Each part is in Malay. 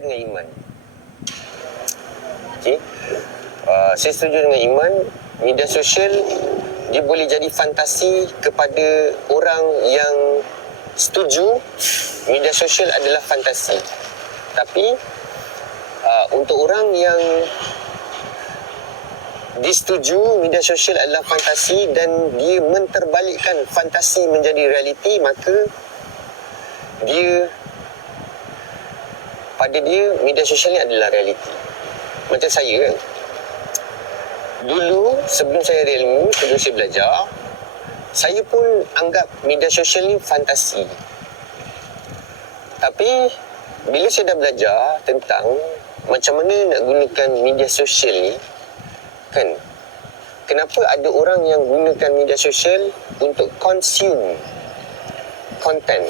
dengan Iman. Okey. Saya setuju dengan Iman. Media sosial dia boleh jadi fantasi kepada orang yang setuju media sosial adalah fantasi. Tapi untuk orang yang disetujui media sosial adalah fantasi dan dia menterbalikkan fantasi menjadi realiti, maka pada dia media sosial ni adalah realiti. Macam saya kan, dulu sebelum saya ada ilmu, sebelum saya belajar, saya pun anggap media sosial ni fantasi. Tapi bila saya dah belajar tentang macam mana nak gunakan media sosial ni, kan, kenapa ada orang yang gunakan media sosial untuk consume content,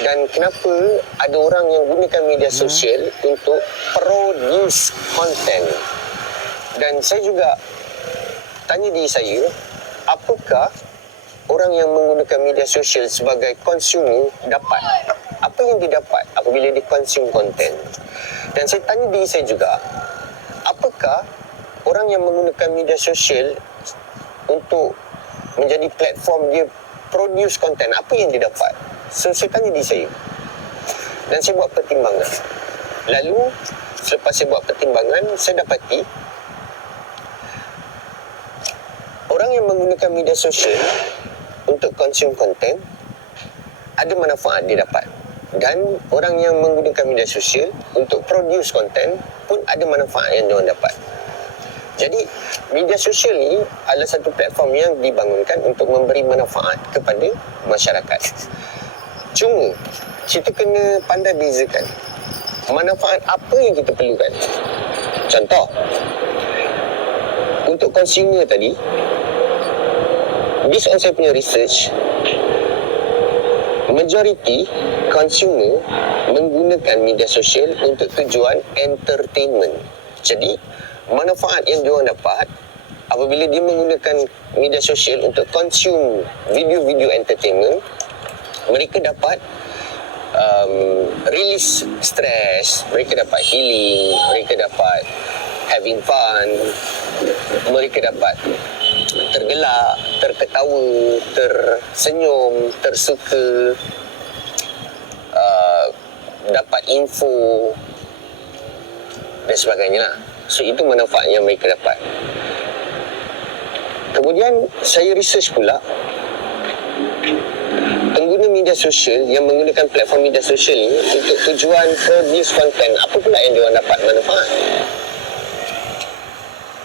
dan kenapa ada orang yang gunakan media sosial untuk produce content. Dan saya juga tanya diri saya, apakah orang yang menggunakan media sosial sebagai consumer dapat? Apa yang dia dapat apabila dia consume content? Dan saya tanya diri saya juga, apakah orang yang menggunakan media sosial untuk menjadi platform dia produce content, apa yang dia dapat? So, saya tanya diri saya. Dan saya buat pertimbangan. Lalu, selepas saya buat pertimbangan, saya dapati orang yang menggunakan media sosial untuk consume content, ada manfaat dia dapat. Dan orang yang menggunakan media sosial untuk produce content pun ada manfaat yang diorang dapat. Jadi, media sosial ni adalah satu platform yang dibangunkan untuk memberi manfaat kepada masyarakat. Cuma, kita kena pandai bezakan manfaat apa yang kita perlukan. Contoh, untuk consumer tadi, based on saya punya research, majoriti consumer menggunakan media sosial untuk tujuan entertainment. Jadi, manfaat yang diorang dapat apabila dia menggunakan media sosial untuk consume video-video entertainment, mereka dapat release stress, mereka dapat healing, mereka dapat having fun, mereka dapat tergelak, terketawa, tersenyum, tersuka, dapat info dan sebagainya lah. So, itu manfaat yang mereka dapat. Kemudian saya research pula, pengguna media sosial yang menggunakan platform media sosial ni untuk tujuan produce content, apa pula yang diorang dapat manfaat?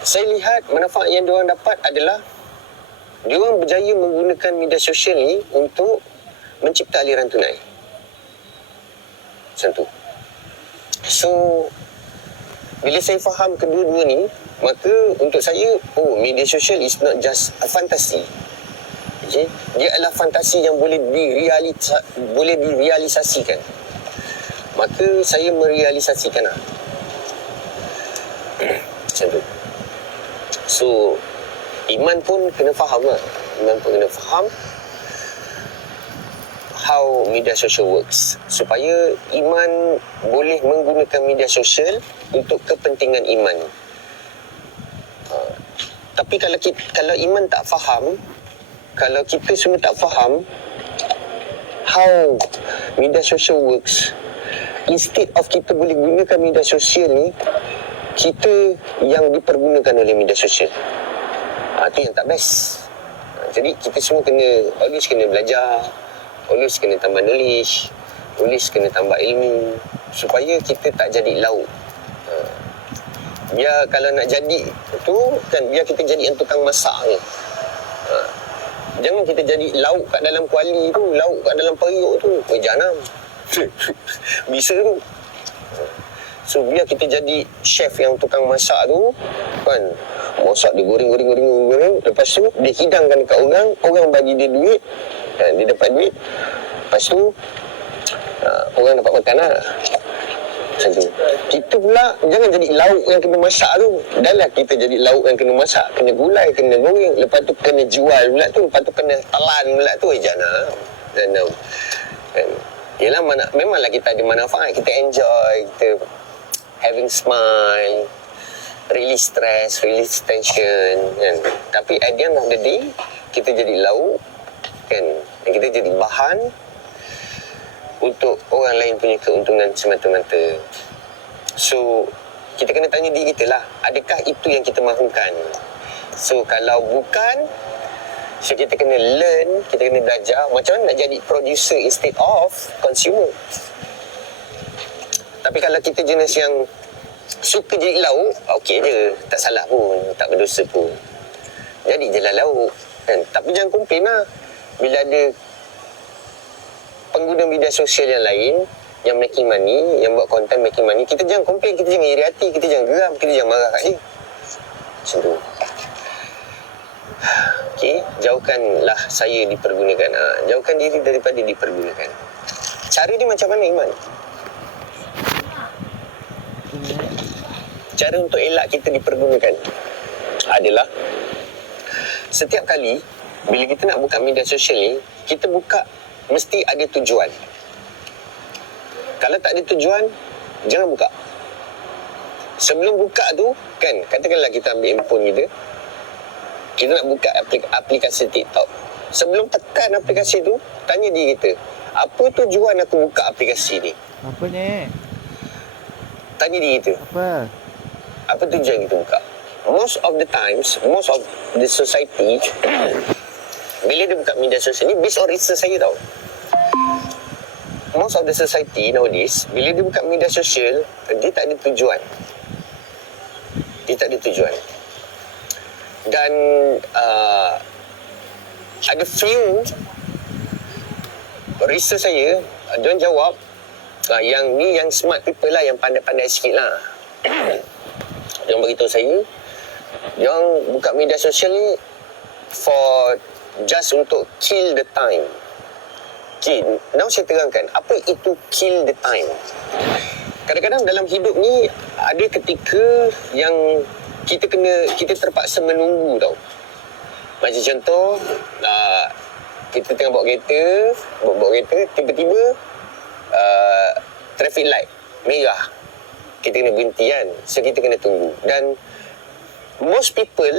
Saya lihat manfaat yang diorang dapat adalah diorang berjaya menggunakan media sosial ni untuk mencipta aliran tunai. Macam tu. So, bila saya faham kedua-dua ni, maka untuk saya, media sosial is not just a fantasy. Okay? Dia adalah fantasi yang boleh direalisasikan. Maka saya merealisasikan lah. Macam tu. So, Iman pun kena faham lah. Iman pun kena faham how media social works, supaya Iman boleh menggunakan media sosial untuk kepentingan Iman. Tapi kalau Iman tak faham, kalau kita semua tak faham how media social works, instead of kita boleh gunakan media sosial ni, kita yang dipergunakan oleh media sosial. Itu yang tak best. Jadi kita semua always kena belajar, always kena tambah knowledge, always kena tambah ilmu, supaya kita tak jadi lauk. Biar kalau nak jadi tu kan, biar kita jadi yang tukang masak ni. Jangan kita jadi lauk kat dalam kuali tu, lauk kat dalam periuk tu. Jangan. Bisa tu. So, biar kita jadi chef yang tukang masak tu, kan, masak dia goreng. Lepas tu, dia hidangkan kat orang bagi dia duit, kan, dia dapat duit. Lepas tu, orang dapat makan lah. Macam tu. Kita pula jangan jadi lauk yang kena masak tu. Dah lah kita jadi lauk yang kena masak, kena gulai, kena goreng, lepas tu kena jual pula tu, lepas tu kena telan pula tu. Jangan. Kan. Yelah, memanglah kita ada manfaat, kita enjoy, kita having smile, release stress, release tension kan. Tapi at the end of the day kita jadi lauk kan, dan kita jadi bahan untuk orang lain punya keuntungan semata-mata. So kita kena tanya diri kita lah, adakah itu yang kita mahukan? So kalau bukan, so kita kena learn, kita kena belajar macam mana nak jadi producer instead of consumer. Tapi kalau kita jenis yang suka jadi lauk, okey je, tak salah pun, tak berdosa pun. Jadi je lah lauk kan. Tapi jangan komplain lah bila ada pengguna media sosial yang lain yang making money, yang buat content making money. Kita jangan komplain, kita jangan iri hati, kita jangan geram, kita jangan marah kat dia. Macam tu. Okey, jauhkanlah saya dipergunakan. Jauhkan diri daripada dipergunakan. Cara dia macam mana, Iman? Cara untuk elak kita dipergunakan adalah setiap kali bila kita nak buka media sosial ni, kita buka mesti ada tujuan. Kalau tak ada tujuan, jangan buka. Sebelum buka tu kan, katakanlah kita ambil handphone kita nak buka aplikasi TikTok. Sebelum tekan aplikasi tu, tanya diri kita, apa tujuan aku buka aplikasi ni? Apa ni? Tanya diri kita, apa tujuan kita buka? Most of the times, most of the society bila dia buka media sosial ni, based on research saya tau, most of the society nowadays, bila dia buka media sosial, dia tak ada tujuan. Dia tak ada tujuan. Dan ada few research saya, diorang jawab, yang ni yang smart people lah, yang pandai-pandai sikit lah. Diorang beritahu saya, diorang buka media sosial ni for just untuk kill the time. Okay, now saya terangkan apa itu kill the time. Kadang-kadang dalam hidup ni ada ketika yang kita terpaksa menunggu tau. Macam contoh, kita tengah bawa kereta, tiba-tiba traffic light merah, kita kena berhenti kan, so kita kena tunggu. Dan most people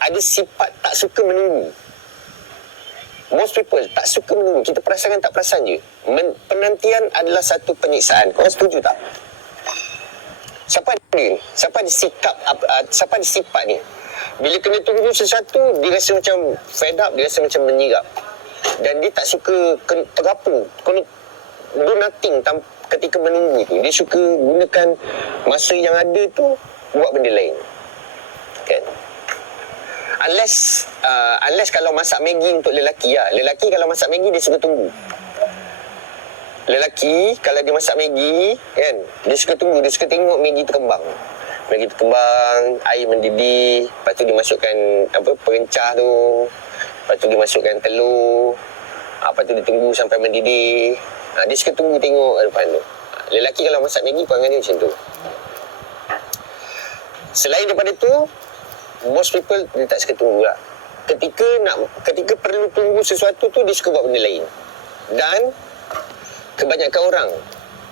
ada sifat tak suka menunggu. Most people tak suka menunggu. Kita perasan tak perasan je. Penantian adalah satu penyiksaan. Korang setuju tak? Siapa ada ni? Siapa ada sikap, siapa ada sifat ni? Bila kena tunggu sesuatu, dia rasa macam fed up, dia rasa macam menyirap. Dan dia tak suka terapung. Kena do nothing ketika menunggu tu. Dia suka gunakan masa yang ada tu buat benda lain. Kan? Unless kalau masak Maggi untuk lelaki lah. Lelaki kalau masak Maggi dia suka tunggu. Lelaki kalau dia masak Maggi kan, dia suka tunggu, dia suka tengok Maggi terkembang. Maggi terkembang, air mendidih, lepas tu dia masukkan perencah tu, lepas tu dia masukkan telur, lepas tu dia tunggu sampai mendidih. Dia suka tunggu tengok kat depan tu. Lelaki kalau masak Maggi perangai dia macam tu. Selain daripada tu, most people dia tak suka tunggu lah. Ketika perlu tunggu sesuatu tu, dia suka buat benda lain. Dan kebanyakan orang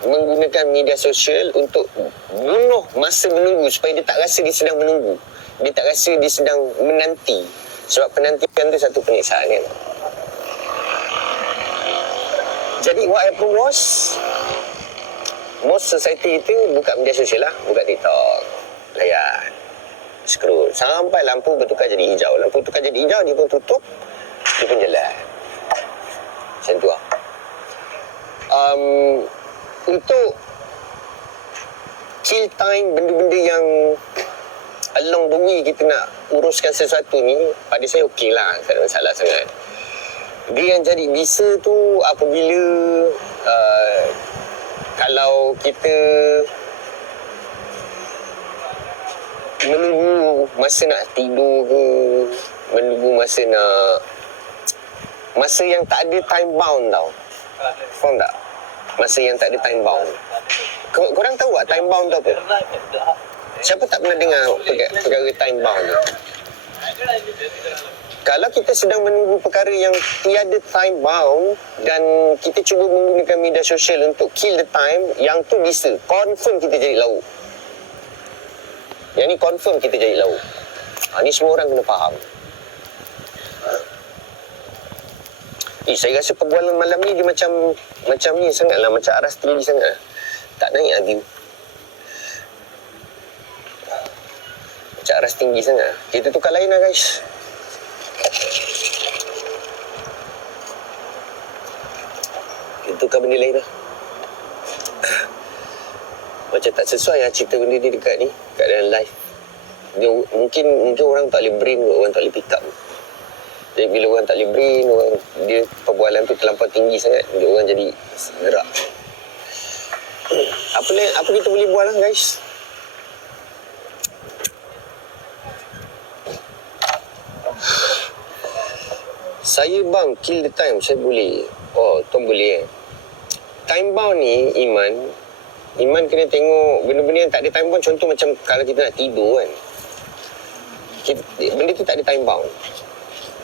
menggunakan media sosial untuk bunuh masa menunggu, supaya dia tak rasa dia sedang menunggu. Dia tak rasa dia sedang menanti. Sebab penantian tu satu penyiksaan kan. Jadi what happened was, most society kita buka media sosial lah, buka TikTok, layan, scroll sampai lampu bertukar jadi hijau. Lampu tukar jadi hijau, dia pun tutup, dia pun jalan. Macam tu lah. Untuk kill time, benda-benda yang along the way kita nak uruskan sesuatu ni, pada saya okey lah, tak ada masalah sangat. Dia yang jadi bisa tu apabila kalau kita menunggu masa nak tidur ke, menunggu masa yang tak ada time bound tau. Faham tak? Masa yang tak ada time bound. Korang tahu tak time bound tu apa? Siapa tak pernah dengar perkara time bound tu? Kalau kita sedang menunggu perkara yang tiada time bound dan kita cuba menggunakan media sosial untuk kill the time, yang tu bisa confirm kita jadi lauk. Yang ni confirm kita jadi lauk. Ni semua orang kena faham. Saya rasa perbualan malam ni dia macam ni sangatlah, macam aras tinggi sangat. Tak naik lagi. Macam aras tinggi sangat. Kita tukar lain lah guys. Kita tukar benda lain lah. Macam tak sesuai lah cerita benda ni dekat ni, kat dalam live. Dia, mungkin orang tak boleh brain, orang tak boleh pick up. Jadi bila orang tak boleh brain, dia perbualan tu terlampau tinggi sangat, dia orang jadi gerak. Apa kita boleh buat lah guys? Saya bang, kill the time, saya boleh. Oh, tu boleh Time bound ni, Iman kena tengok benda-benda yang tak ada time bound. Contoh macam kalau kita nak tidur kan, benda tu tak ada time bound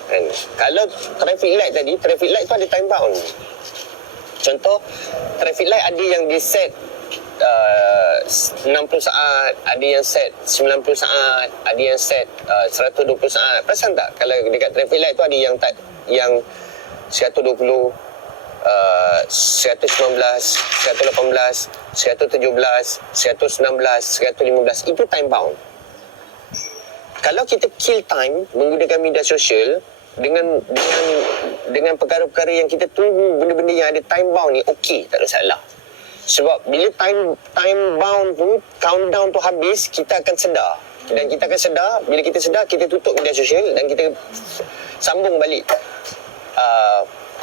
kan. Kalau traffic light tadi, traffic light tu ada time bound. Contoh, traffic light ada yang dia set 60 saat, ada yang set 90 saat, ada yang set 120 saat. Perasan tak? Kalau dekat traffic light tu ada yang 120, 119, 118, 117, 116, 115. Itu time bound. Kalau kita kill time menggunakan media sosial dengan perkara-perkara yang kita tunggu, benda-benda yang ada time bound ni, okey, tak ada salah. Sebab bila time bound tu, countdown tu habis, kita akan sedar. Dan kita akan sedar, bila kita sedar, kita tutup media sosial dan kita sambung balik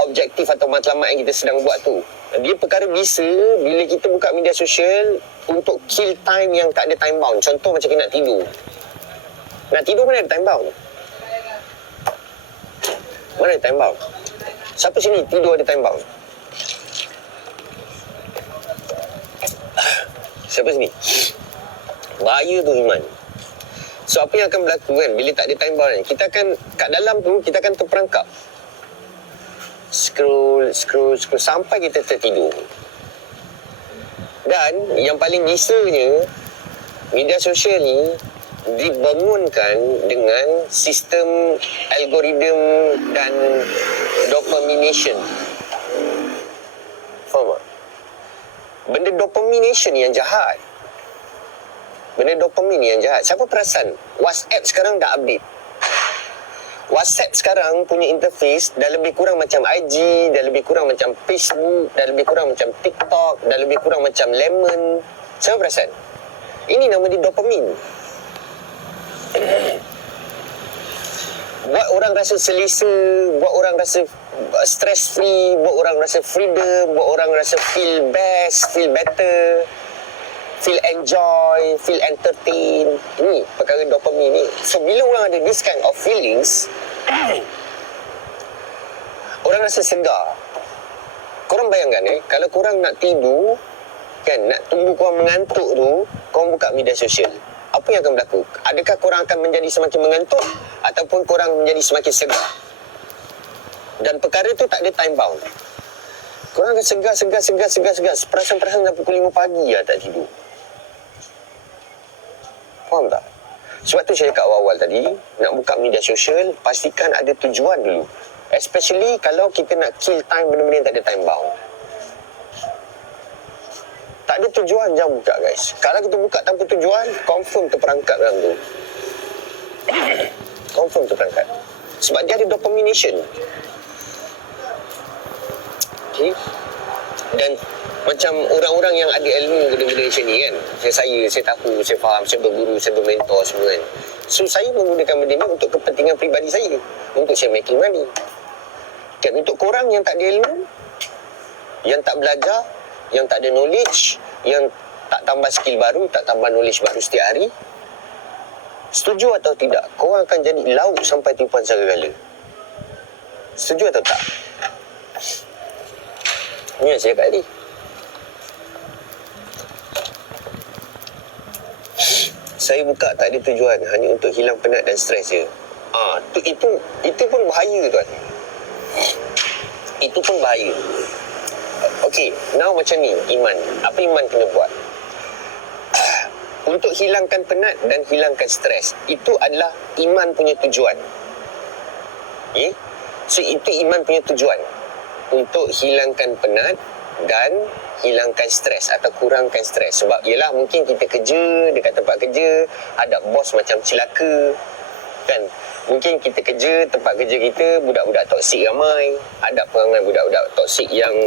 objektif atau matlamat yang kita sedang buat tu. Dia perkara bisa bila kita buka media sosial untuk kill time yang tak ada time bound. Contoh macam kita nak tidur. Nak tidur mana ada time bound? Mana ada time bound? Siapa sini tidur ada time bound? Siapa sini? Bahaya tu Iman. So apa yang akan berlaku kan bila tak ada time bound kan? Kita akan kat dalam tu kita akan terperangkap. Scroll sampai kita tertidur. Dan yang paling risaunya, media sosial ni dibangunkan dengan sistem algoritma dan dopamination. Faham tak? Benda dopamination yang jahat. Benda dopamin yang jahat. Siapa perasan WhatsApp sekarang dah update? WhatsApp sekarang punya interface dah lebih kurang macam IG, dah lebih kurang macam Facebook, dah lebih kurang macam TikTok, dah lebih kurang macam Lemon. Siapa perasan? Ini nama dia dopamin. Buat orang rasa selesa, buat orang rasa stress free, buat orang rasa freedom, buat orang rasa feel best, feel better, feel enjoy, feel entertain. Ini perkara dopamin ni. So bila orang ada this kind of feelings, orang rasa segar. Korang bayangkan kalau korang nak tidur kan, nak tunggu korang mengantuk tu, korang buka media sosial. Apa yang akan berlaku? Adakah korang akan menjadi semakin mengantuk ataupun korang menjadi semakin segar? Dan perkara tu tak ada time bound. Korang akan segar. Perasan-perasan dah pukul 5 pagi tak tidur. Faham tak? Sebab tu saya kat awal-awal tadi, nak buka media sosial, pastikan ada tujuan dulu. Especially kalau kita nak kill time benda-benda yang tak ada time bound. Tak ada tujuan, jangan buka guys. Kalau kita buka tanpa tujuan, confirm terperangkap dalam tu. Confirm terperangkap. Sebab dia ada dopamination. Okay. Dan macam orang-orang yang ada ilmu benda-benda macam ni kan, saya tahu, saya faham, saya berguru, saya bermentor semua kan. So saya menggunakan benda ni untuk kepentingan peribadi saya, untuk saya making money kan. Untuk korang yang tak ada ilmu, yang tak belajar, yang tak ada knowledge, yang tak tambah skill baru, tak tambah knowledge baru setiap hari, setuju atau tidak, korang akan jadi lauk sampai tipuan segala. Setuju atau tak? Ni yang saya cakap tadi. Saya buka tak ada tujuan, hanya untuk hilang penat dan stres je. Itu pun bahaya tuan. Itu pun bahaya. Okey, now macam ni iman. Apa iman kena buat? Untuk hilangkan penat dan hilangkan stres. Itu adalah iman punya tujuan. Okay? So itu iman punya tujuan. Untuk hilangkan penat dan hilangkan stres atau kurangkan stres. Sebab yelah mungkin kita kerja dekat tempat kerja, ada bos macam cilaka kan. Mungkin kita kerja, tempat kerja kita budak-budak toksik ramai. Ada perangai budak-budak toksik yang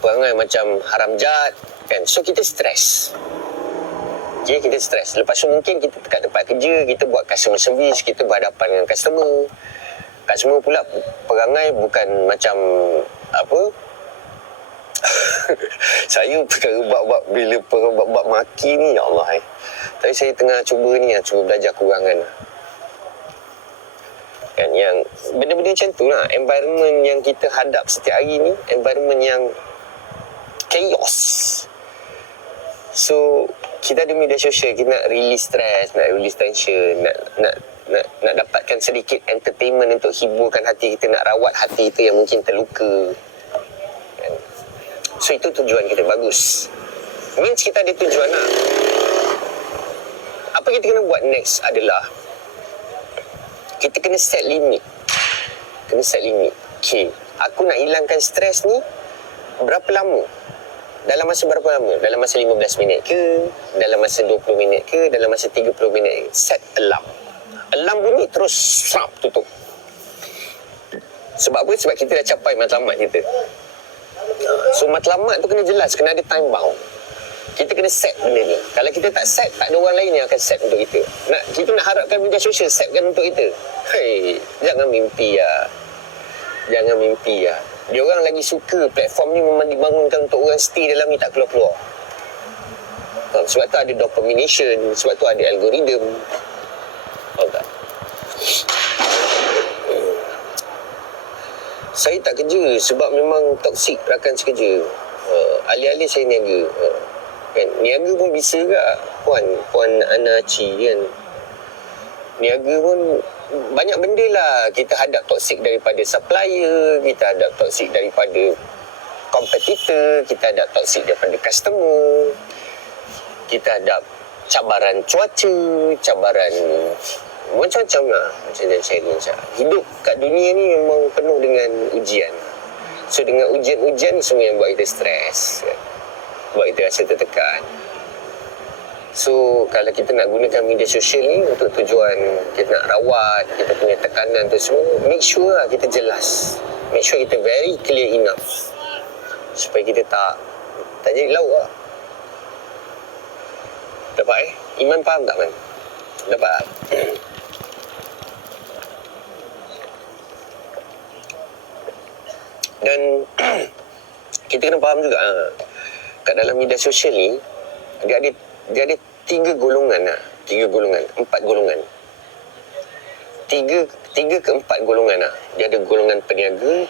perangai macam haram jahat kan. So kita stres. Okay, kita stres. Lepas tu mungkin kita dekat tempat kerja, kita buat customer service, kita berhadapan dengan customer. Customer pula perangai bukan macam apa. Saya perkara bila bab maki ni, ya Allah. Tapi saya tengah cuba belajar kurangan. Kan, yang benda-benda macam tu lah. Environment yang kita hadap setiap hari ni, environment yang chaos. So, kita ada media sosial, kita nak release stress, nak release tension, nak dapatkan sedikit entertainment untuk hiburkan hati kita, nak rawat hati kita yang mungkin terluka. Kan? So, itu tujuan kita, bagus. Means kita ada tujuan lah. Apa kita kena buat next adalah kita kena set limit. Okay, aku nak hilangkan stres ni berapa lama? Dalam masa berapa lama? Dalam masa 15 minit ke? Dalam masa 20 minit ke? Dalam masa 30 minit? Set alarm. Alarm bunyi terus tutup. Sebab apa? Sebab kita dah capai matlamat kita. So matlamat tu kena jelas, kena ada time bound. Kita kena set benda ni. Kalau kita tak set, tak ada orang lain yang akan set untuk kita. Kita nak harapkan media sosial setkan untuk kita. Hei, jangan mimpi ya. Dia orang lagi suka platform ni memang dibangunkan untuk orang stay dalam ni, tak keluar-keluar. Sebab tu ada dopamination, sebab tu ada algoritma. Faham tak? Saya tak kerja sebab memang toksik rakan sekerja. Alih-alih saya niaga. Kan, niaga pun bisa ke Puan Anaci kan. Niaga pun banyak benda lah. Kita hadap toksik daripada supplier, kita hadap toksik daripada kompetitor, kita hadap toksik daripada customer, kita hadap cabaran cuaca, cabaran macam-macam lah. Hidup kat dunia ni memang penuh dengan ujian. So dengan ujian-ujian semua yang buat kita stres kan? Buat kita rasa tertekan. So kalau kita nak gunakan media sosial ni untuk tujuan kita nak rawat kita punya tekanan tu semua, make sure lah kita jelas, make sure kita very clear enough supaya kita tak jadi lauk lah. Dapat Iman faham tak Man? Dapat dan kita kena faham juga kat dalam media sosial ni dia ada 3 golongan lah. 4 golongan. 3 ke 4 golongan lah. Dia ada golongan peniaga,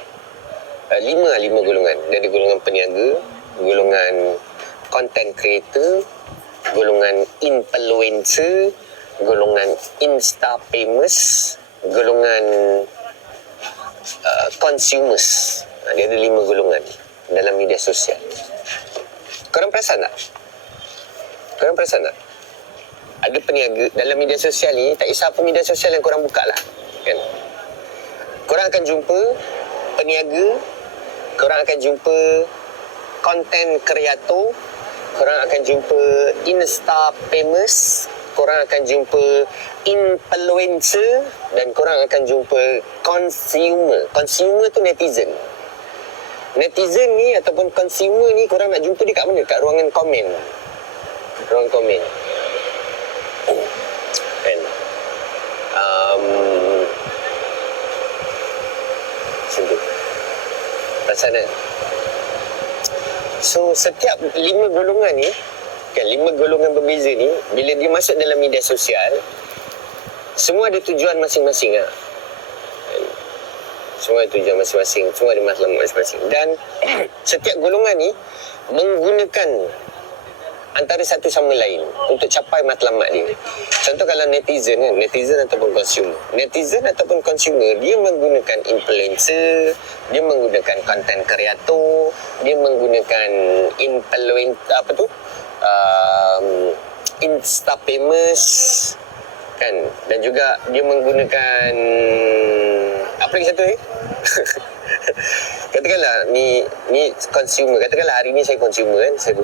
5 golongan. Dia ada golongan peniaga, golongan content creator, golongan influencer, golongan insta famous, golongan consumers. Dia ada 5 golongan dalam media sosial. Korang perasan tak? Ada peniaga dalam media sosial ni, tak kisah apa media sosial yang korang buka lah kan? Korang akan jumpa peniaga, korang akan jumpa content kreator, korang akan jumpa insta famous, korang akan jumpa influencer, dan korang akan jumpa consumer. Consumer tu netizen. Netizen ni ataupun consumer ni korang nak jumpa dia kat mana? Kat ruangan komen. Ruang komen. Kan? Macam tu. Perasan kan? So, setiap 5 golongan ni, kan, 5 golongan berbeza ni, bila dia masuk dalam media sosial, semua ada tujuan masing-masing lah. Semua ada tujuan masing-masing, semua ada matlamat masing-masing. Dan setiap golongan ni menggunakan antara satu sama lain untuk capai matlamat dia. Contoh kalau netizen kan, netizen ataupun consumer, dia menggunakan influencer, dia menggunakan content creator, dia menggunakan Insta famous kan, dan juga dia menggunakan apa lagi satu katakanlah ni consumer, katakanlah hari ni saya consumer kan, saya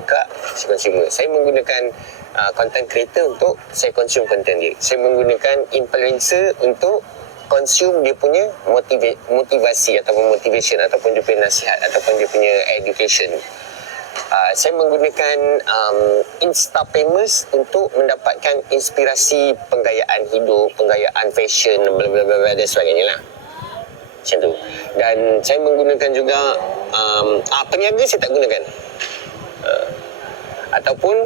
consumer, saya menggunakan content creator untuk saya consume content dia, saya menggunakan influencer untuk consume dia punya motivasi ataupun motivation ataupun dia punya nasihat ataupun dia punya education. Saya menggunakan Insta famous untuk mendapatkan inspirasi penggayaan hidup, penggayaan fashion, blablabla dan sebagainya lah. Macam tu. Dan saya menggunakan juga peniaga saya tak gunakan. Ataupun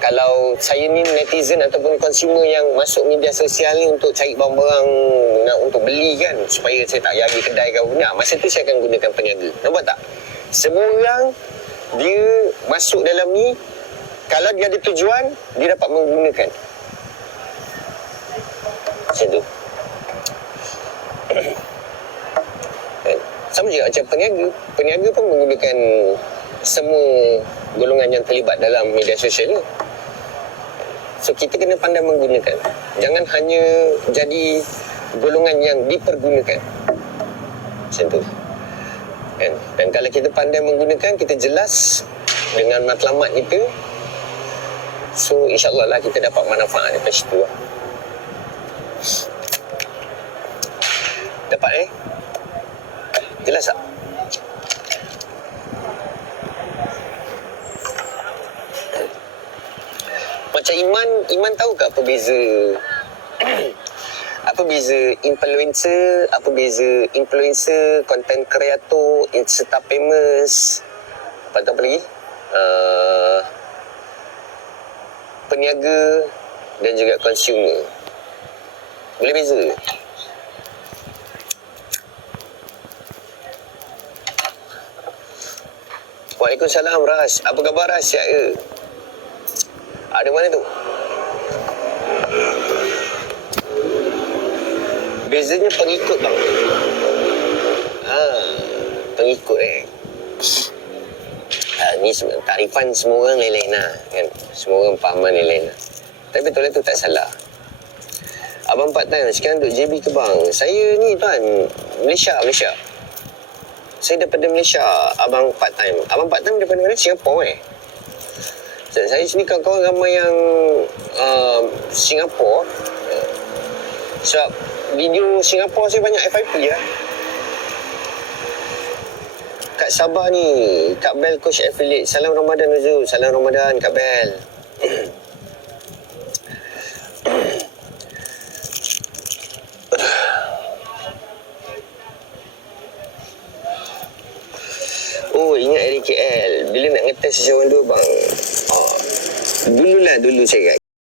kalau saya ni netizen ataupun consumer yang masuk media sosial ni untuk cari barang-barang untuk beli kan, supaya saya tak pergi kedai ke apa, masa tu saya akan gunakan peniaga. Nampak tak? Semua orang dia masuk dalam ni, kalau dia ada tujuan, dia dapat menggunakan. Macam tu. Sama juga macam peniaga. Peniaga pun menggunakan semua golongan yang terlibat dalam media sosial ni. So kita kena pandai menggunakan. Jangan hanya jadi golongan yang dipergunakan. Macam tu. Dan kalau kita pandai menggunakan, kita jelas dengan matlamat kita, so insyaAllah lah kita dapat manfaat daripada situ lah. Dapat jelas tak? Macam Iman tahu ke apa beza apa beza influencer, apa beza influencer, content creator, Insta famous, apa lagi? Peniaga dan juga consumer. Boleh beza? Waalaikumsalam Ras. Apa khabar Ras? Siap ke? Ada mana tu? Bezanya pengikut bang. Pengikut ni tarifan semua orang lain-lain lah kan. Semua orang pahaman lain-lain lah. Tapi betul lah tu tak salah. Abang part time sekarang duduk JB ke bang? Saya ni tuan Malaysia. Saya daripada Malaysia. Abang part time daripada mana? Singapura Saya sini kawan-kawan ramai yang Singapura. Sebab video Singapura saya banyak FIP lah. Kak Sabah ni, Kak Bel Coach Affiliate. Salam Ramadan Nuzul. Salam Ramadan Kak Bel. Oh, ingat dari KL. Bila nak ngetes seseorang dulu bang? Dulu saya kat